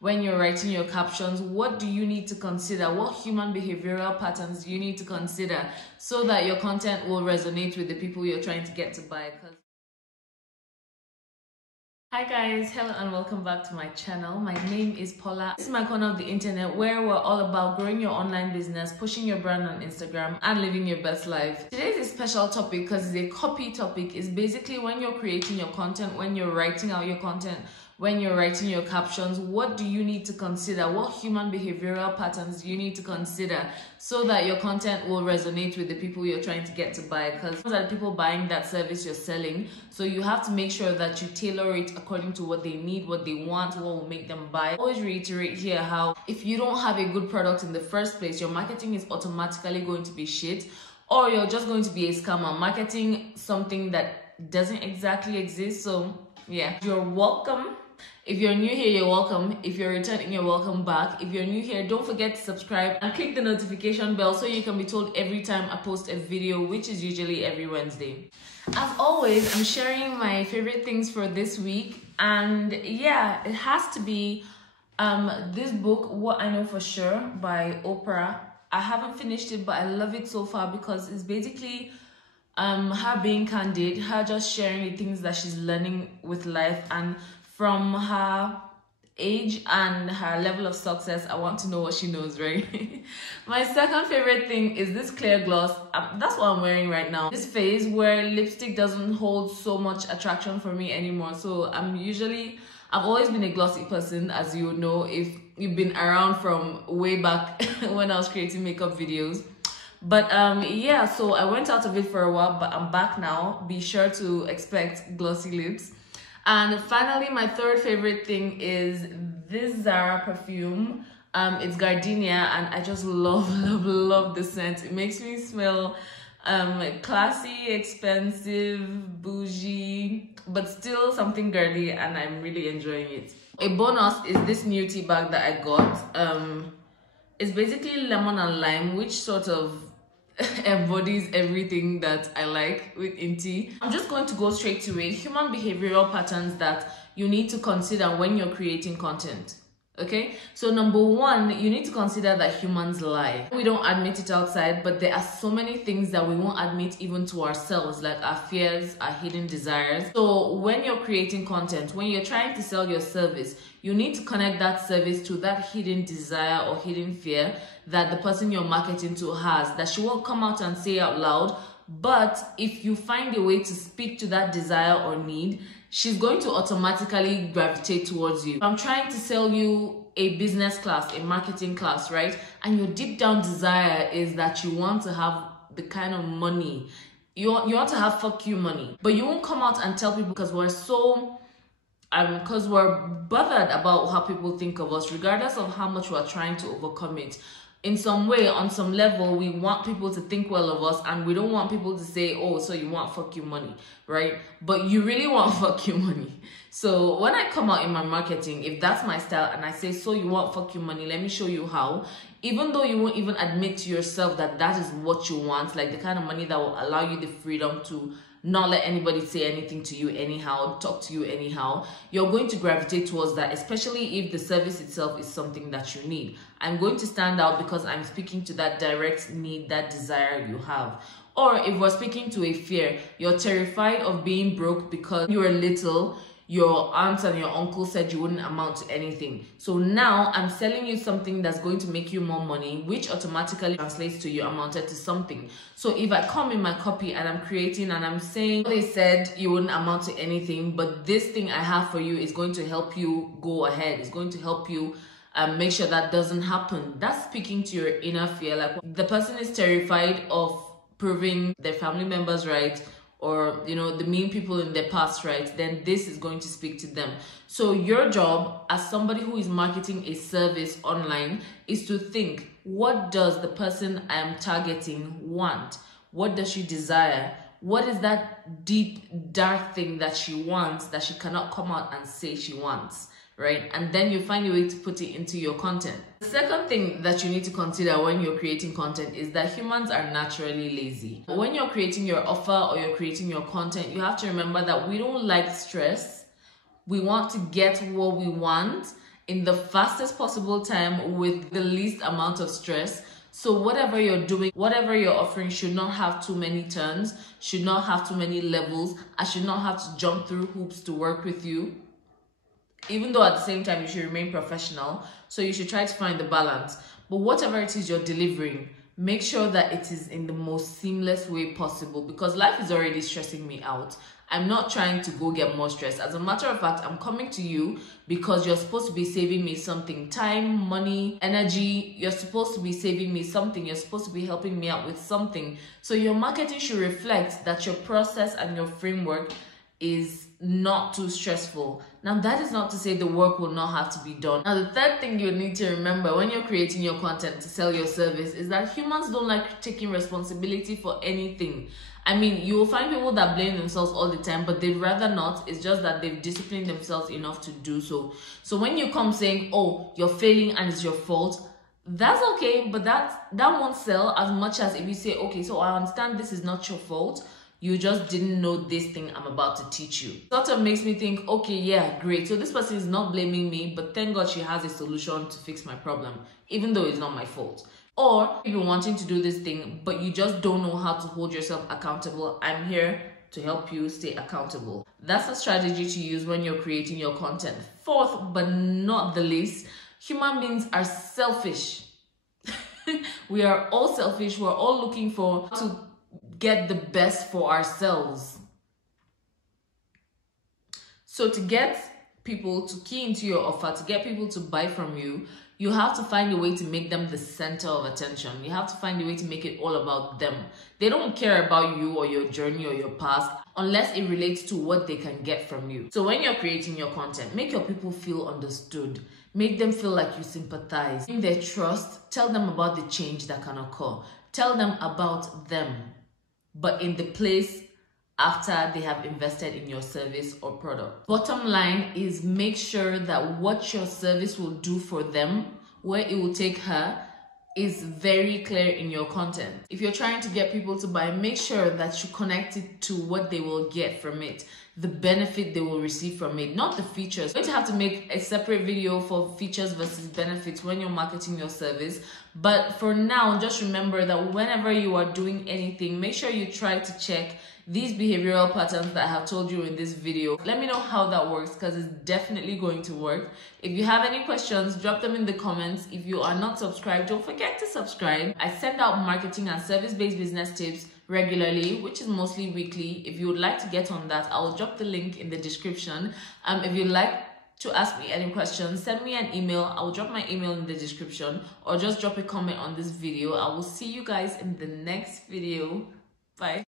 when you're writing your captions, what do you need to consider? What human behavioral patterns do you need to consider so that your content will resonate with the people you're trying to get to buy? Hi guys, hello and welcome back to my channel. My name is Paula. This is my corner of the internet where we're all about growing your online business, pushing your brand on Instagram, and living your best life. Today's a special topic because it's a copy topic. It's basically when you're creating your content, when you're writing out your content, when you're writing your captions, what do you need to consider? What human behavioral patterns do you need to consider so that your content will resonate with the people you're trying to get to buy? Because those are the people buying that service you're selling. So you have to make sure that you tailor it according to what they need, what they want, what will make them buy. I always reiterate here how if you don't have a good product in the first place, your marketing is automatically going to be shit, or you're just going to be a scammer marketing something that doesn't exactly exist. So yeah, you're welcome. If you're new here, you're welcome. If you're returning, you're welcome back. If you're new here, don't forget to subscribe and click the notification bell so you can be told every time I post a video, which is usually every Wednesday. As always, I'm sharing my favorite things for this week, and yeah, it has to be this book, What I Know For Sure by Oprah. I haven't finished it, but I love it so far because it's basically her being candid, her just sharing the things that she's learning with life, and from her age and her level of success, I want to know what she knows, right? My second favorite thing is this clear gloss. That's what I'm wearing right now. This phase where lipstick doesn't hold so much attraction for me anymore. So I've always been a glossy person, as you know, if you've been around from way back when I was creating makeup videos. But yeah, so I went out of it for a while, but I'm back now. Be sure to expect glossy lips. And finally, my third favorite thing is this Zara perfume. It's gardenia, and I just love the scent. It makes me smell classy, expensive, bougie, but still something girly, and I'm really enjoying it. A bonus is this new tea bag that I got. It's basically lemon and lime, which sort of embodies everything that I like in tea. I'm just going to go straight to it. Human behavioral patterns that you need to consider when you're creating content. Okay, so number one, you need to consider that humans lie. We don't admit it outside, but there are so many things that we won't admit even to ourselves, like our fears, our hidden desires. So when you're creating content, when you're trying to sell your service, you need to connect that service to that hidden desire or hidden fear that the person you're marketing to has, that she won't come out and say out loud. But if you find a way to speak to that desire or need, she's going to automatically gravitate towards you. I'm trying to sell you a business class, a marketing class, right? And your deep down desire is that you want to have the kind of money, you want to have fuck you money, but you won't come out and tell people because we're so because we're bothered about how people think of us, regardless of how much we're trying to overcome it. In some way, on some level, we want people to think well of us, and we don't want people to say, oh, so you want fuck you money, right? But you really want fuck you money. So when I come out in my marketing, if that's my style and I say, so you want fuck you money, let me show you how, even though you won't even admit to yourself that that is what you want, like the kind of money that will allow you the freedom to not let anybody say anything to you anyhow, talk to you anyhow, you're going to gravitate towards that, especially if the service itself is something that you need. I'm going to stand out because I'm speaking to that direct need, that desire you have. Or if we're speaking to a fear, you're terrified of being broke because you were little, your aunt and your uncle said you wouldn't amount to anything. So now I'm selling you something that's going to make you more money, which automatically translates to you amounted to something. So if I come in my copy and I'm creating and I'm saying, they said you wouldn't amount to anything, but this thing I have for you is going to help you go ahead. It's going to help you make sure that doesn't happen. That's speaking to your inner fear. Like the person is terrified of proving their family members right, or you know, the mean people in their past right, then this is going to speak to them. So your job as somebody who is marketing a service online is to think, what does the person I am targeting want? What does she desire? What is that deep dark thing that she wants that she cannot come out and say she wants, right? And then you find a way to put it into your content. The second thing that you need to consider when you're creating content is that humans are naturally lazy. When you're creating your offer or you're creating your content, you have to remember that we don't like stress. We want to get what we want in the fastest possible time with the least amount of stress. So whatever you're doing, whatever you're offering should not have too many turns, should not have too many levels. I should not have to jump through hoops to work with you. Even though at the same time you should remain professional. So you should try to find the balance. But whatever it is you're delivering, make sure that it is in the most seamless way possible, because life is already stressing me out. I'm not trying to go get more stress. As a matter of fact, I'm coming to you because you're supposed to be saving me something. Time, money, energy. You're supposed to be saving me something. You're supposed to be helping me out with something. So your marketing should reflect that your process and your framework is not too stressful. Now, that is not to say the work will not have to be done. Now, the third thing you need to remember when you're creating your content to sell your service is that humans don't like taking responsibility for anything. I mean, you will find people that blame themselves all the time, but they'd rather not. It's just that they've disciplined themselves enough to do so. So when you come saying, oh, you're failing and it's your fault, that's okay, but that won't sell as much as if you say, okay, so I understand this is not your fault. You just didn't know this thing I'm about to teach you. Sort of makes me think, okay, yeah, great. So this person is not blaming me, but thank God she has a solution to fix my problem, even though it's not my fault. Or you've been wanting to do this thing, but you just don't know how to hold yourself accountable. I'm here to help you stay accountable. That's a strategy to use when you're creating your content. Fourth, but not the least, human beings are selfish. We are all selfish. We're all looking to get the best for ourselves. So to get people to key into your offer, to get people to buy from you, you have to find a way to make them the center of attention. You have to find a way to make it all about them. They don't care about you or your journey or your past unless it relates to what they can get from you. So when you're creating your content, make your people feel understood. Make them feel like you sympathize. In their trust, tell them about the change that can occur. Tell them about them, but in the place after they have invested in your service or product. Bottom line is, make sure that what your service will do for them, where it will take her, is very clear in your content. If you're trying to get people to buy, make sure that you connect it to what they will get from it, the benefit they will receive from it, not the features. You're going to have to make a separate video for features versus benefits when you're marketing your service. But for now, just remember that whenever you are doing anything, make sure you try to check these behavioral patterns that I have told you in this video. Let me know how that works, because it's definitely going to work. If you have any questions, drop them in the comments. If you are not subscribed, don't forget to subscribe. I send out marketing and service-based business tips regularly, which is mostly weekly. If you would like to get on that, I'll drop the link in the description. If you'd like to ask me any questions, send me an email. I will drop my email in the description, or just drop a comment on this video. I will see you guys in the next video. Bye.